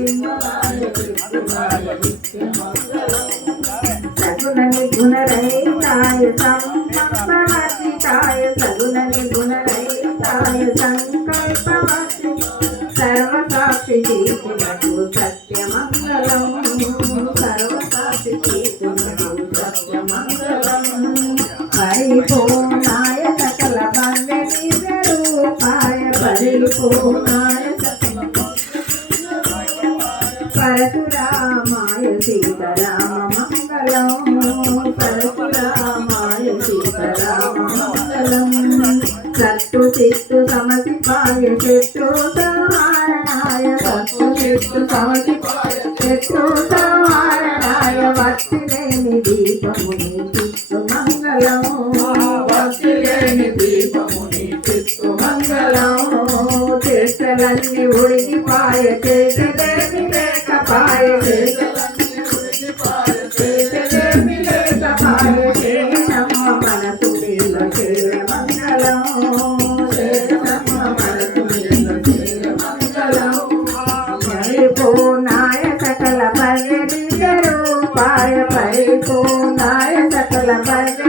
నిర్మలాయ గుణరహితాయ సంపవర్తితాయ సగుణని గుణరహితాయ సంకల్పవర్తి సర్వసాక్షి చేతులకు సత్యమంగళం. సర్వసాక్షి చేతులకు సత్యమంగళం. పరిపూర్ణాయ సకల భంగ రూపాయ పరిపూర్ణాయ సకల పరశురామాయ సీతారామ మంగళం. పరశురామాయ సీతారామ. మంగళం సత్తు చిత్తు సమసిపాయ చెట్టు సంహారణాయ సత్తు చిత్తు సమసిపాయ చెట్టు సంహారణాయ వర్తిలేని దీపముని చిత్తు మంగళం. వర్తిలేని దీపముని చేష్టలన్నీ ఉడికిపాయ చేసేదేమి లేకపాయ చేష్టలన్నీ ఉడికిపాయ చేసేదేమి లేకపాయ చేసమ్మ మనసు నీళ్ళ చేయ మంగళం చేసమ్మ మనసు నీళ్ళ చేయ మంగళం. సకల పర్యటన రూపాయ సకల పర్య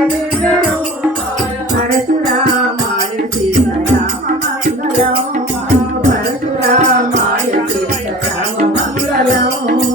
Hello.